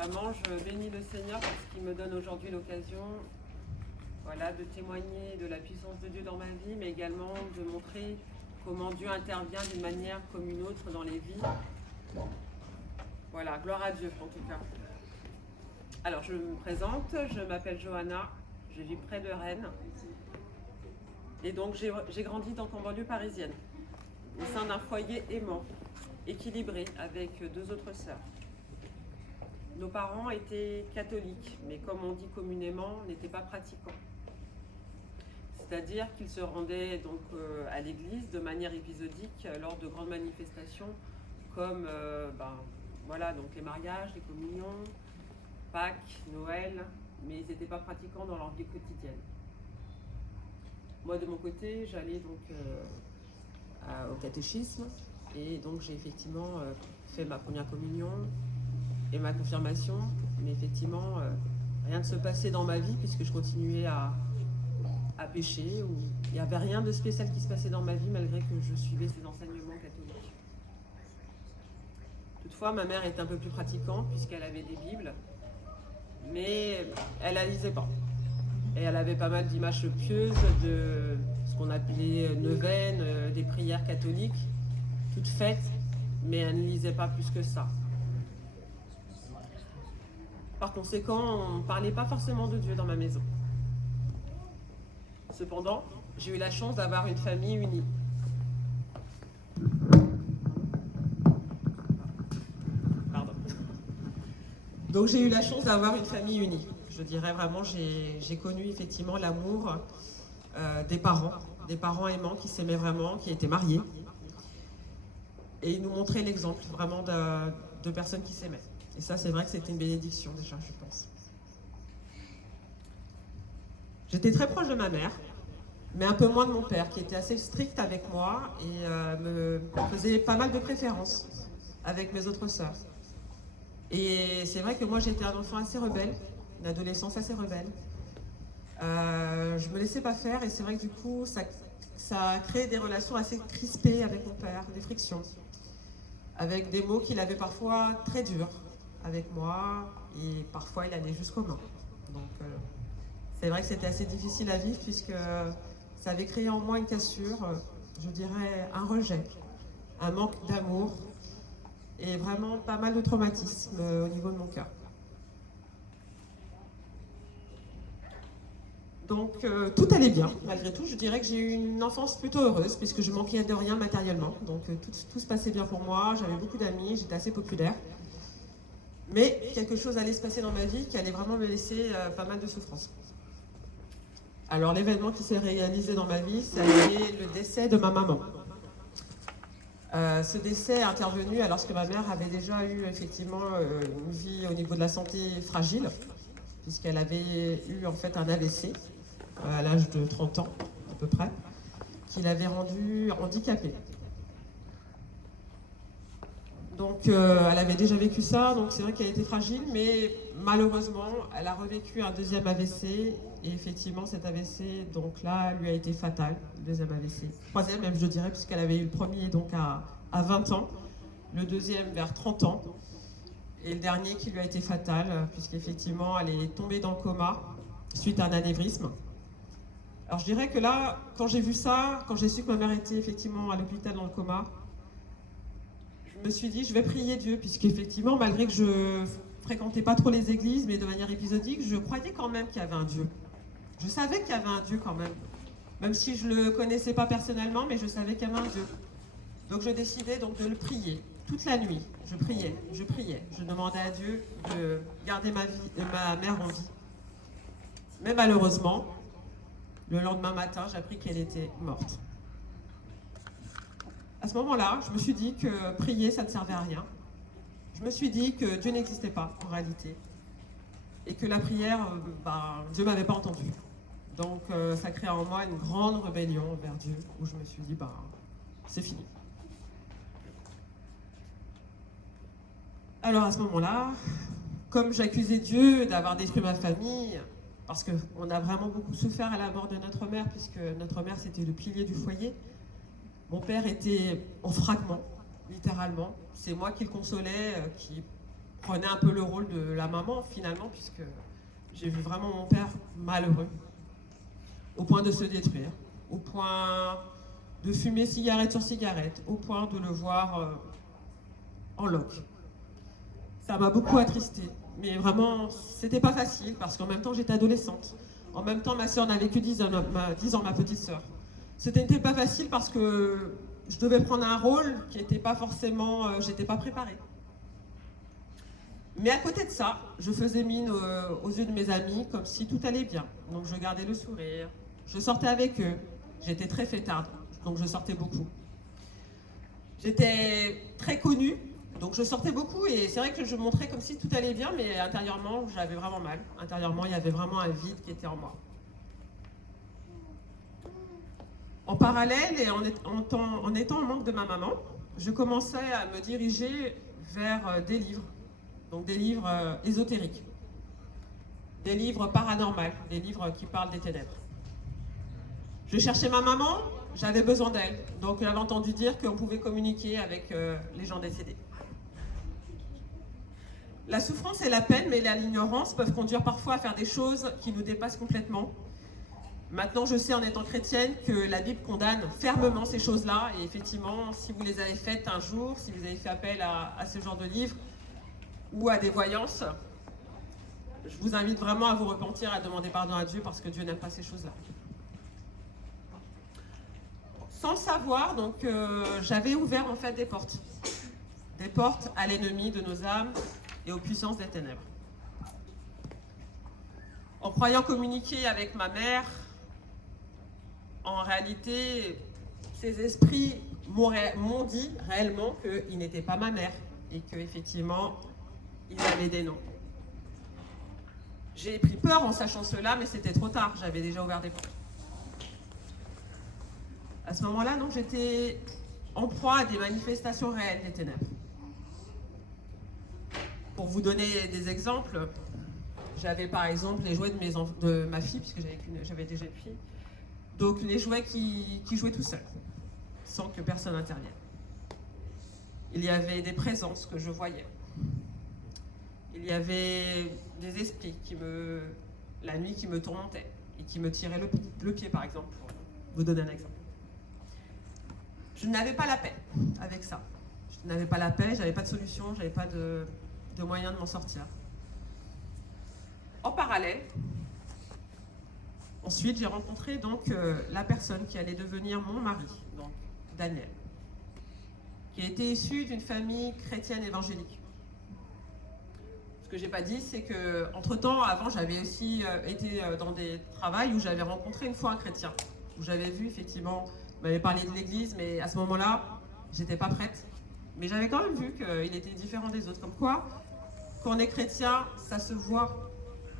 Vraiment, je bénis le Seigneur parce qu'il me donne aujourd'hui l'occasion, voilà, de témoigner de la puissance de Dieu dans ma vie, mais également de montrer comment Dieu intervient d'une manière comme une autre dans les vies. Voilà, gloire à Dieu en tout cas. Alors, je me présente, je m'appelle Johanna, je vis près de Rennes. Et donc, j'ai grandi donc en banlieue parisienne, au sein d'un foyer aimant, équilibré, avec deux autres sœurs. Nos parents étaient catholiques, mais comme on dit communément, n'étaient pas pratiquants. C'est-à-dire qu'ils se rendaient donc à l'église de manière épisodique lors de grandes manifestations comme voilà, donc les mariages, les communions, Pâques, Noël, mais ils n'étaient pas pratiquants dans leur vie quotidienne. Moi, de mon côté, j'allais donc au catéchisme et donc j'ai effectivement fait ma première communion et ma confirmation, mais effectivement, rien ne se passait dans ma vie puisque je continuais à pécher, ou il n'y avait rien de spécial qui se passait dans ma vie malgré que je suivais ces enseignements catholiques. Toutefois, ma mère était un peu plus pratiquante puisqu'elle avait des Bibles, mais elle ne la lisait pas. Et elle avait pas mal d'images pieuses de ce qu'on appelait neuvaines, des prières catholiques, toutes faites, mais elle ne lisait pas plus que ça. Par conséquent, on ne parlait pas forcément de Dieu dans ma maison. Cependant, j'ai eu la chance d'avoir une famille unie. Pardon. Donc j'ai eu la chance d'avoir une famille unie. Je dirais vraiment, j'ai connu effectivement l'amour des parents aimants qui s'aimaient vraiment, qui étaient mariés. Et ils nous montraient l'exemple vraiment de personnes qui s'aimaient. Et ça, c'est vrai que c'était une bénédiction déjà, je pense. J'étais très proche de ma mère, mais un peu moins de mon père, qui était assez strict avec moi et me faisait pas mal de préférences avec mes autres sœurs. Et c'est vrai que moi, j'étais un enfant assez rebelle, une adolescence assez rebelle. Je me laissais pas faire et c'est vrai que du coup, ça a créé des relations assez crispées avec mon père, des frictions, avec des mots qu'il avait parfois très durs avec moi et parfois il allait jusqu'aux mains. Donc c'est vrai que c'était assez difficile à vivre puisque ça avait créé en moi une cassure, je dirais un rejet, un manque d'amour et vraiment pas mal de traumatisme au niveau de mon cœur. Donc tout allait bien, malgré tout. Je dirais que j'ai eu une enfance plutôt heureuse puisque je manquais de rien matériellement. Donc tout se passait bien pour moi, j'avais beaucoup d'amis, j'étais assez populaire. Mais quelque chose allait se passer dans ma vie qui allait vraiment me laisser pas mal de souffrance. Alors l'événement qui s'est réalisé dans ma vie, c'est le décès de ma maman. Ce décès est intervenu alors que ma mère avait déjà eu effectivement une vie au niveau de la santé fragile, puisqu'elle avait eu en fait un AVC à l'âge de 30 ans à peu près, qui l'avait rendue handicapée. Donc elle avait déjà vécu ça, donc c'est vrai qu'elle était fragile, mais malheureusement, elle a revécu un deuxième AVC, et effectivement cet AVC, donc là, lui a été fatal, le deuxième AVC. Troisième même, je dirais, puisqu'elle avait eu le premier donc à 20 ans, le deuxième vers 30 ans, et le dernier qui lui a été fatal, puisqu'effectivement, elle est tombée dans le coma suite à un anévrisme. Alors je dirais que là, quand j'ai vu ça, quand j'ai su que ma mère était effectivement à l'hôpital dans le coma, je me suis dit, je vais prier Dieu, puisqu'effectivement, malgré que je fréquentais pas trop les églises, mais de manière épisodique, je croyais quand même qu'il y avait un Dieu. Je savais qu'il y avait un Dieu quand même si je le connaissais pas personnellement, mais je savais qu'il y avait un Dieu. Donc je décidais donc de le prier toute la nuit. Je priais, je demandais à Dieu de garder ma mère en vie. Mais malheureusement, le lendemain matin, j'ai appris qu'elle était morte. À ce moment-là, je me suis dit que prier, ça ne servait à rien. Je me suis dit que Dieu n'existait pas, en réalité. Et que la prière, Dieu ne m'avait pas entendu. Donc, ça créa en moi une grande rébellion envers Dieu, où je me suis dit, c'est fini. Alors, à ce moment-là, comme j'accusais Dieu d'avoir détruit ma famille, parce qu'on a vraiment beaucoup souffert à la mort de notre mère, puisque notre mère, c'était le pilier du foyer. Mon père était en fragments, littéralement. C'est moi qui le consolais, qui prenais un peu le rôle de la maman finalement, puisque j'ai vu vraiment mon père malheureux, au point de se détruire, au point de fumer cigarette sur cigarette, au point de le voir en loque. Ça m'a beaucoup attristée, mais vraiment, c'était pas facile, parce qu'en même temps, j'étais adolescente. En même temps, ma sœur n'avait que 10 ans, ma petite sœur. C'était pas facile parce que je devais prendre un rôle qui n'était pas forcément... j'étais pas préparée. Mais à côté de ça, je faisais mine aux yeux de mes amis comme si tout allait bien. Donc je gardais le sourire, je sortais avec eux, j'étais très fêtarde, donc je sortais beaucoup. J'étais très connue, donc je sortais beaucoup et c'est vrai que je montrais comme si tout allait bien, mais intérieurement, j'avais vraiment mal. Intérieurement, il y avait vraiment un vide qui était en moi. En parallèle et en étant en manque de ma maman, je commençais à me diriger vers des livres. Donc des livres ésotériques, des livres paranormaux, des livres qui parlent des ténèbres. Je cherchais ma maman, j'avais besoin d'elle. Donc j'avais entendu dire qu'on pouvait communiquer avec les gens décédés. La souffrance et la peine, mais l'ignorance peuvent conduire parfois à faire des choses qui nous dépassent complètement. Maintenant, je sais en étant chrétienne que la Bible condamne fermement ces choses-là. Et effectivement, si vous les avez faites un jour, si vous avez fait appel à ce genre de livres, ou à des voyances, je vous invite vraiment à vous repentir, à demander pardon à Dieu parce que Dieu n'aime pas ces choses-là. Sans le savoir, donc, j'avais ouvert en fait des portes à l'ennemi de nos âmes et aux puissances des ténèbres. En croyant communiquer avec ma mère, en réalité, ces esprits m'ont dit réellement qu'ils n'étaient pas ma mère et qu'effectivement, ils avaient des noms. J'ai pris peur en sachant cela, mais c'était trop tard, j'avais déjà ouvert des portes. À ce moment-là, donc, j'étais en proie à des manifestations réelles des ténèbres. Pour vous donner des exemples, j'avais par exemple les jouets de ma fille, puisque j'avais déjà une fille, donc les jouets qui jouaient tout seuls, sans que personne n'intervienne. Il y avait des présences que je voyais. Il y avait des esprits la nuit qui me tourmentaient et qui me tiraient le pied, par exemple, pour vous donner un exemple. Je n'avais pas la paix avec ça. Je n'avais pas la paix, j'avais pas de solution, j'avais pas de moyen de m'en sortir. En parallèle, ensuite, j'ai rencontré donc la personne qui allait devenir mon mari, donc Daniel, qui était issu d'une famille chrétienne évangélique. Ce que j'ai pas dit, c'est que entre-temps, avant, j'avais aussi été dans des travails où j'avais rencontré une fois un chrétien, où j'avais vu effectivement, il m'avait parlé de l'église, mais à ce moment-là, j'étais pas prête. Mais j'avais quand même vu qu'il était différent des autres. Comme quoi, quand on est chrétien, ça se voit.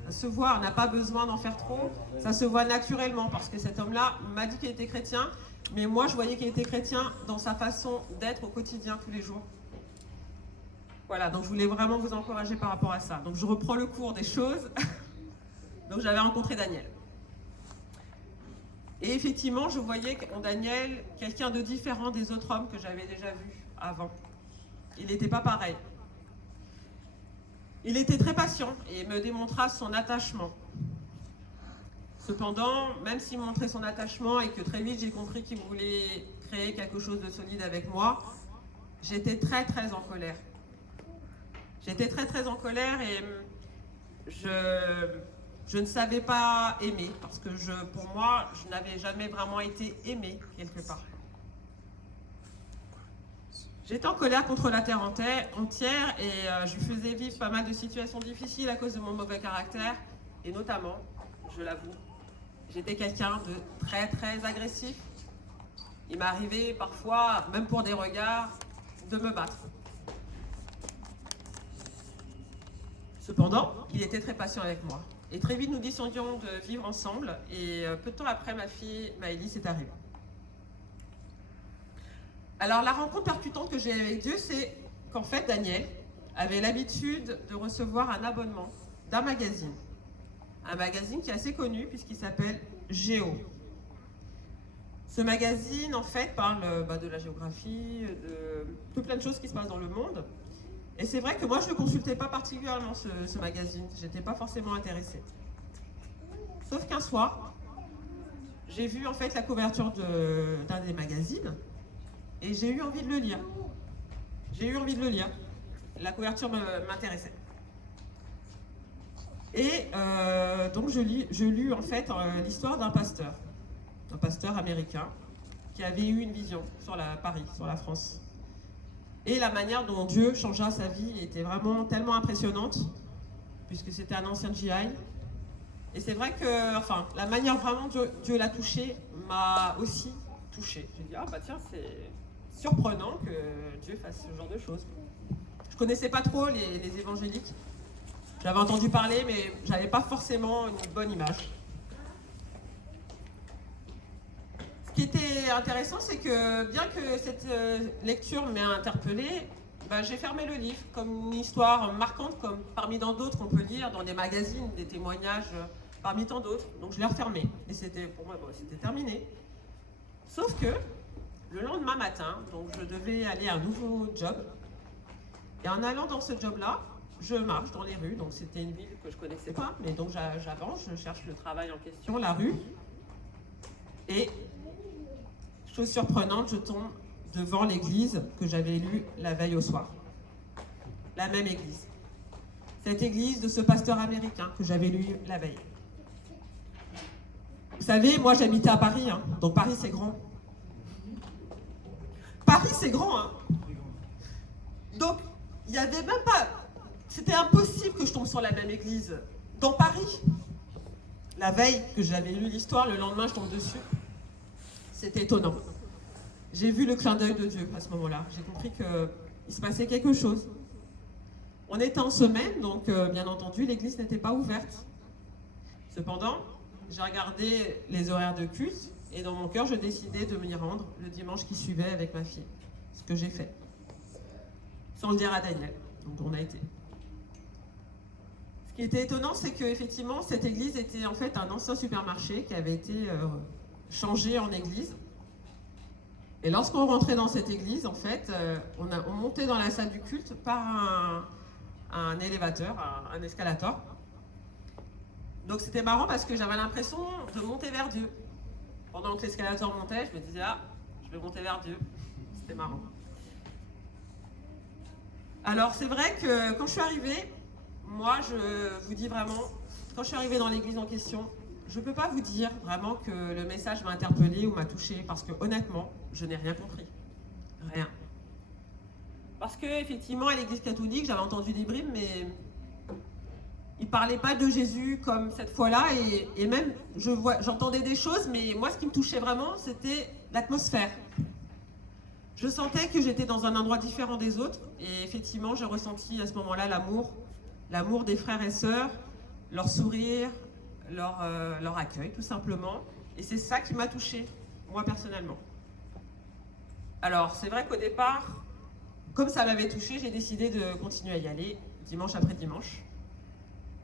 Ça se voit, on n'a pas besoin d'en faire trop. Ça se voit naturellement, parce que cet homme-là m'a dit qu'il était chrétien, mais moi, je voyais qu'il était chrétien dans sa façon d'être au quotidien, tous les jours. Voilà, donc je voulais vraiment vous encourager par rapport à ça. Donc je reprends le cours des choses. Donc j'avais rencontré Daniel. Et effectivement, je voyais en Daniel quelqu'un de différent des autres hommes que j'avais déjà vus avant. Il n'était pas pareil. Il était très patient et me démontra son attachement. Cependant, même s'il montrait son attachement et que très vite j'ai compris qu'il voulait créer quelque chose de solide avec moi, j'étais très très en colère. J'étais très très en colère et je ne savais pas aimer parce que pour moi, je n'avais jamais vraiment été aimée quelque part. J'étais en colère contre la terre entière et je lui faisais vivre pas mal de situations difficiles à cause de mon mauvais caractère et notamment, je l'avoue, j'étais quelqu'un de très très agressif. Il m'arrivait parfois, même pour des regards, de me battre. Cependant, il était très patient avec moi. Et très vite, nous décidions de vivre ensemble. Et peu de temps après, ma fille, Maëlys, est arrivée. Alors, la rencontre percutante que j'ai avec Dieu, c'est qu'en fait, Daniel avait l'habitude de recevoir un abonnement d'un magazine. Un magazine qui est assez connu puisqu'il s'appelle Géo. Ce magazine, en fait, parle de la géographie, de plein de choses qui se passent dans le monde. Et c'est vrai que moi, je ne consultais pas particulièrement ce magazine. Je n'étais pas forcément intéressée. Sauf qu'un soir, j'ai vu en fait la couverture d'un des magazines et j'ai eu envie de le lire. J'ai eu envie de le lire. La couverture m'intéressait. Et donc je lus en fait l'histoire d'un pasteur américain qui avait eu une vision sur Paris, sur la France. Et la manière dont Dieu changea sa vie était vraiment tellement impressionnante, puisque c'était un ancien GI. Et c'est vrai que, enfin, la manière vraiment dont Dieu l'a touché m'a aussi touchée. J'ai dit, ah bah tiens, c'est surprenant que Dieu fasse ce genre de choses. Je connaissais pas trop les évangéliques. J'avais entendu parler, mais j'avais pas forcément une bonne image. Ce qui était intéressant, c'est que bien que cette lecture m'ait interpellée, j'ai fermé le livre comme une histoire marquante, comme parmi tant d'autres qu'on peut lire dans des magazines, des témoignages parmi tant d'autres. Donc je l'ai refermé. Et c'était pour moi, c'était terminé. Sauf que le lendemain matin, donc je devais aller à un nouveau job. Et en allant dans ce job-là, je marche dans les rues. Donc c'était une ville que je ne connaissais pas, mais donc j'avance, je cherche le travail en question, la rue. Et chose surprenante, je tombe devant l'église que j'avais lue la veille au soir. La même église. Cette église de ce pasteur américain que j'avais lu la veille. Vous savez, moi j'habitais à Paris, hein, donc Paris c'est grand. Paris c'est grand, hein. Donc il n'y avait même pas... C'était impossible que je tombe sur la même église dans Paris. La veille que j'avais lu l'histoire, le lendemain je tombe dessus. C'était étonnant. J'ai vu le clin d'œil de Dieu à ce moment-là. J'ai compris qu'il se passait quelque chose. On était en semaine, donc bien entendu, l'église n'était pas ouverte. Cependant, j'ai regardé les horaires de culte et dans mon cœur, je décidais de m'y rendre le dimanche qui suivait avec ma fille. Ce que j'ai fait. Sans le dire à Daniel. Donc on a été. Ce qui était étonnant, c'est qu'effectivement, cette église était en fait un ancien supermarché qui avait été changé en église. Et lorsqu'on rentrait dans cette église, en fait, on montait dans la salle du culte par un élévateur, un escalator. Donc c'était marrant parce que j'avais l'impression de monter vers Dieu. Pendant que l'escalator montait, je me disais, ah, je vais monter vers Dieu. C'était marrant. Alors c'est vrai que quand je suis arrivée, moi je vous dis vraiment, quand je suis arrivée dans l'église en question, je ne peux pas vous dire vraiment que le message m'a interpellée ou m'a touchée parce que honnêtement, je n'ai rien compris. Rien. Parce que effectivement, à l'église catholique, j'avais entendu des bribes, mais ils ne parlaient pas de Jésus comme cette fois-là. Et même, j'entendais des choses, mais moi, ce qui me touchait vraiment, c'était l'atmosphère. Je sentais que j'étais dans un endroit différent des autres. Et effectivement, j'ai ressenti à ce moment-là l'amour des frères et sœurs, leur sourire, leur accueil, tout simplement. Et c'est ça qui m'a touchée, moi, personnellement. Alors, c'est vrai qu'au départ, comme ça m'avait touchée, j'ai décidé de continuer à y aller, dimanche après dimanche.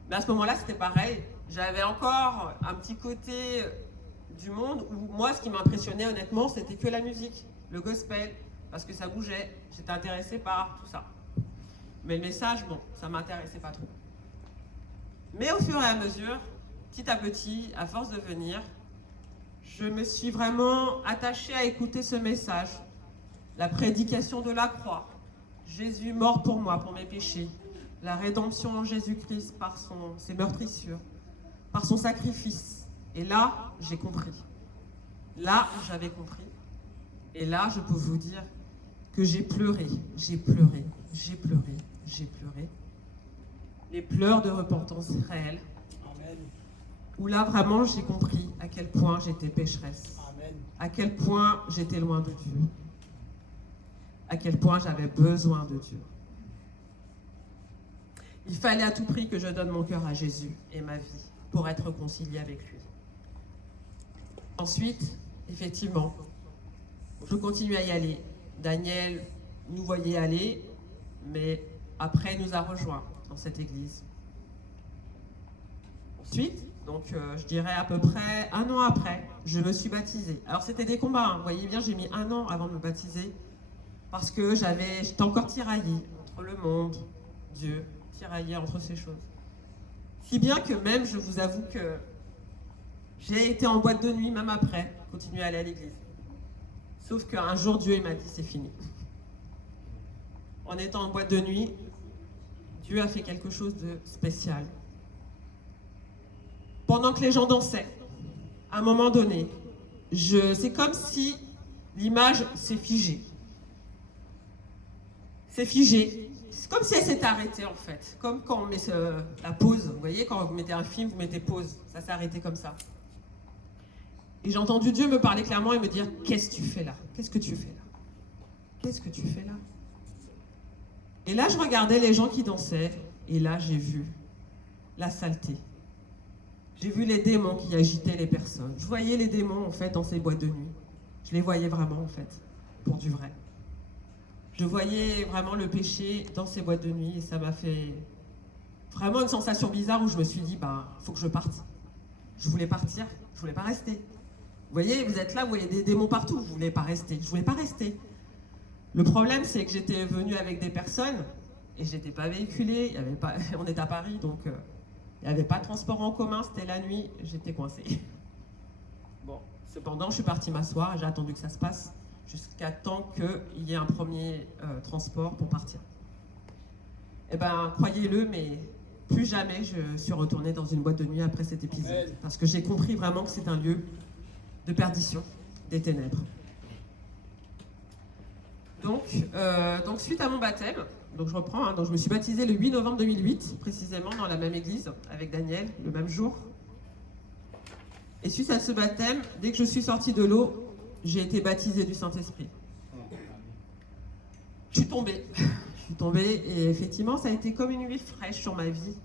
Mais à ce moment-là, c'était pareil. J'avais encore un petit côté du monde où moi, ce qui m'impressionnait honnêtement, c'était que la musique, le gospel, parce que ça bougeait. J'étais intéressée par tout ça. Mais le message, bon, ça m'intéressait pas trop. Mais au fur et à mesure, petit à petit, à force de venir, je me suis vraiment attachée à écouter ce message. La prédication de la croix. Jésus mort pour moi, pour mes péchés. La rédemption en Jésus-Christ par ses meurtrissures, par son sacrifice. Et là, j'ai compris. Là, j'avais compris. Et là, je peux vous dire que j'ai pleuré, j'ai pleuré, j'ai pleuré, j'ai pleuré. Les pleurs de repentance réels. Amen. Où là, vraiment, j'ai compris à quel point j'étais pécheresse. Amen. À quel point j'étais loin de Dieu. À quel point j'avais besoin de Dieu. Il fallait à tout prix que je donne mon cœur à Jésus et ma vie pour être réconcilié avec lui. Ensuite, effectivement, je continue à y aller. Daniel nous voyait aller, mais après il nous a rejoints dans cette église. Ensuite, donc je dirais à peu près 1 an après, je me suis baptisée. Alors c'était des combats, hein. Vous voyez bien, j'ai mis 1 an avant de me baptiser parce que j'étais encore tiraillée entre le monde, Dieu, tiraillé entre ces choses. Si bien que même, je vous avoue que j'ai été en boîte de nuit, même après, continuer à aller à l'église. Sauf qu'un jour, Dieu il m'a dit, c'est fini. En étant en boîte de nuit, Dieu a fait quelque chose de spécial. Pendant que les gens dansaient, à un moment donné, c'est comme si l'image s'est figée. C'est figé. C'est comme si elle s'était arrêtée en fait. Comme quand on met la pause. Vous voyez, quand vous mettez un film, vous mettez pause. Ça s'est arrêté comme ça. Et j'ai entendu Dieu me parler clairement et me dire, qu'est-ce que tu fais là? Qu'est-ce que tu fais là? Qu'est-ce que tu fais là? Et là, je regardais les gens qui dansaient. Et là, j'ai vu la saleté. J'ai vu les démons qui agitaient les personnes. Je voyais les démons en fait dans ces boîtes de nuit. Je les voyais vraiment en fait, pour du vrai. Je voyais vraiment le péché dans ces boîtes de nuit et ça m'a fait vraiment une sensation bizarre où je me suis dit, faut que je parte. Je voulais partir, je voulais pas rester. Vous voyez, vous êtes là, vous voyez des démons partout, je voulais pas rester, je voulais pas rester. Le problème, c'est que j'étais venue avec des personnes et j'étais pas véhiculée, on est à Paris, donc il n'y avait pas de transport en commun, c'était la nuit, j'étais coincée. Bon, cependant, je suis partie m'asseoir et j'ai attendu que ça se passe jusqu'à temps qu'il y ait un premier transport pour partir. Eh bien, croyez-le, mais plus jamais je suis retournée dans une boîte de nuit après cet épisode. Parce que j'ai compris vraiment que c'est un lieu de perdition, des ténèbres. Donc suite à mon baptême, donc je reprends, donc je me suis baptisée le 8 novembre 2008, précisément dans la même église, avec Daniel, le même jour. Et suite à ce baptême, dès que je suis sortie de l'eau, j'ai été baptisée du Saint-Esprit. Je suis tombée et effectivement, ça a été comme une huile fraîche sur ma vie.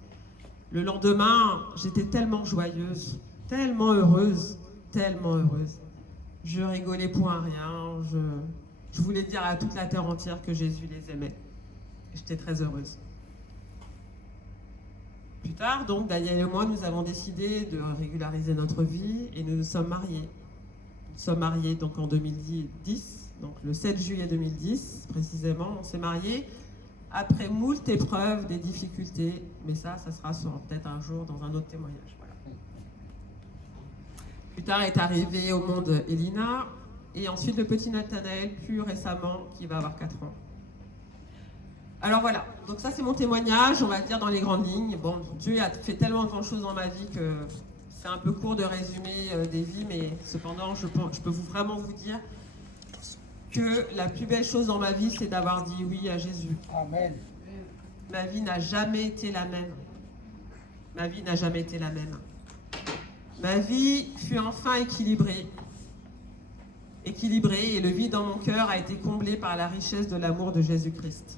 Le lendemain, j'étais tellement joyeuse, tellement heureuse, tellement heureuse. Je rigolais pour un rien, je voulais dire à toute la terre entière que Jésus les aimait. J'étais très heureuse. Plus tard, donc, Daniel et moi, nous avons décidé de régulariser notre vie et nous nous sommes mariés. Nous sommes mariés donc en 2010, donc le 7 juillet 2010, précisément, on s'est mariés après moult épreuves, des difficultés, mais ça sera peut-être un jour dans un autre témoignage. Voilà. Plus tard est arrivé au monde Elina, et ensuite le petit Nathanaël, plus récemment, qui va avoir 4 ans. Alors voilà, donc ça c'est mon témoignage, on va dire dans les grandes lignes. Bon, Dieu a fait tellement de grandes choses dans ma vie que c'est un peu court de résumer des vies, mais cependant je peux vraiment vous dire que la plus belle chose dans ma vie, c'est d'avoir dit oui à Jésus. Amen. Ma vie n'a jamais été la même. Ma vie n'a jamais été la même. Ma vie fut enfin équilibrée. Et le vide dans mon cœur a été comblé par la richesse de l'amour de Jésus-Christ.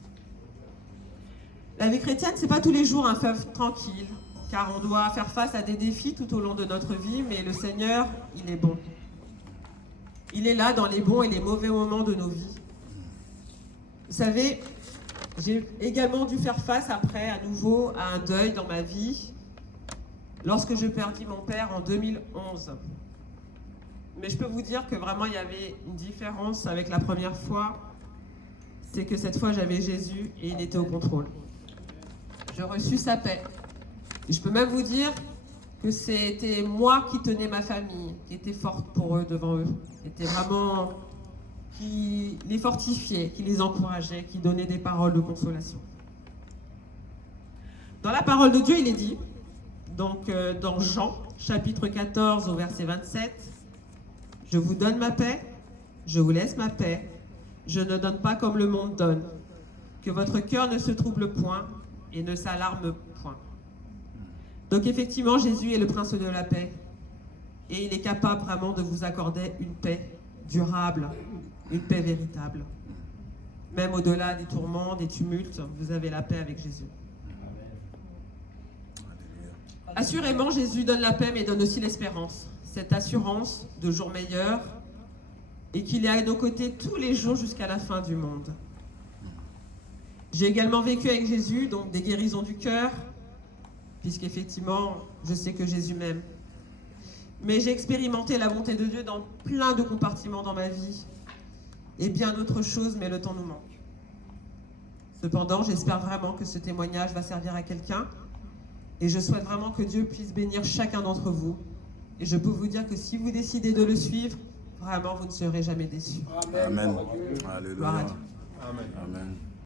La vie chrétienne, c'est pas tous les jours un fleuve tranquille, car on doit faire face à des défis tout au long de notre vie, mais le Seigneur, il est bon. Il est là dans les bons et les mauvais moments de nos vies. Vous savez, j'ai également dû faire face après, à nouveau, à un deuil dans ma vie, lorsque je perdis mon père en 2011. Mais je peux vous dire que vraiment, il y avait une différence avec la première fois, c'est que cette fois, j'avais Jésus et il était au contrôle. Je reçus sa paix. Et je peux même vous dire que c'était moi qui tenais ma famille, qui était forte pour eux, devant eux. C'était vraiment qui les fortifiait, qui les encourageait, qui donnait des paroles de consolation. Dans la parole de Dieu, il est dit, donc dans Jean, chapitre 14, au verset 27, « Je vous donne ma paix, je vous laisse ma paix, je ne donne pas comme le monde donne. Que votre cœur ne se trouble point et ne s'alarme point. » Donc effectivement, Jésus est le prince de la paix. Et il est capable vraiment de vous accorder une paix durable, une paix véritable. Même au-delà des tourments, des tumultes, vous avez la paix avec Jésus. Assurément, Jésus donne la paix, mais donne aussi l'espérance. Cette assurance de jours meilleurs et qu'il est à nos côtés tous les jours jusqu'à la fin du monde. J'ai également vécu avec Jésus, donc des guérisons du cœur, puisqu'effectivement, je sais que Jésus m'aime. Mais j'ai expérimenté la bonté de Dieu dans plein de compartiments dans ma vie, et bien d'autres choses, mais le temps nous manque. Cependant, j'espère vraiment que ce témoignage va servir à quelqu'un et je souhaite vraiment que Dieu puisse bénir chacun d'entre vous. Et je peux vous dire que si vous décidez de le suivre, vraiment, vous ne serez jamais déçus. Amen. Gloire à Alléluia. Dieu. Amen. Amen.